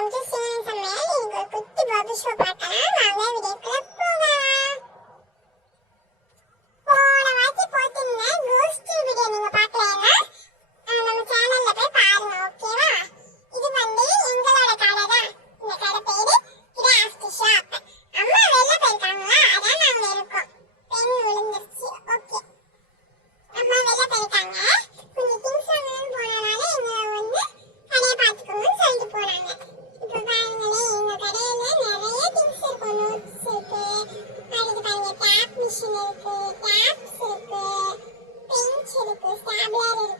আমাকে সিনেমা দেখতে বাবু সব পাতা না বাংলায় বিদেশ করে 吃那是鸭子的，冰期的，三月份的。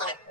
like okay.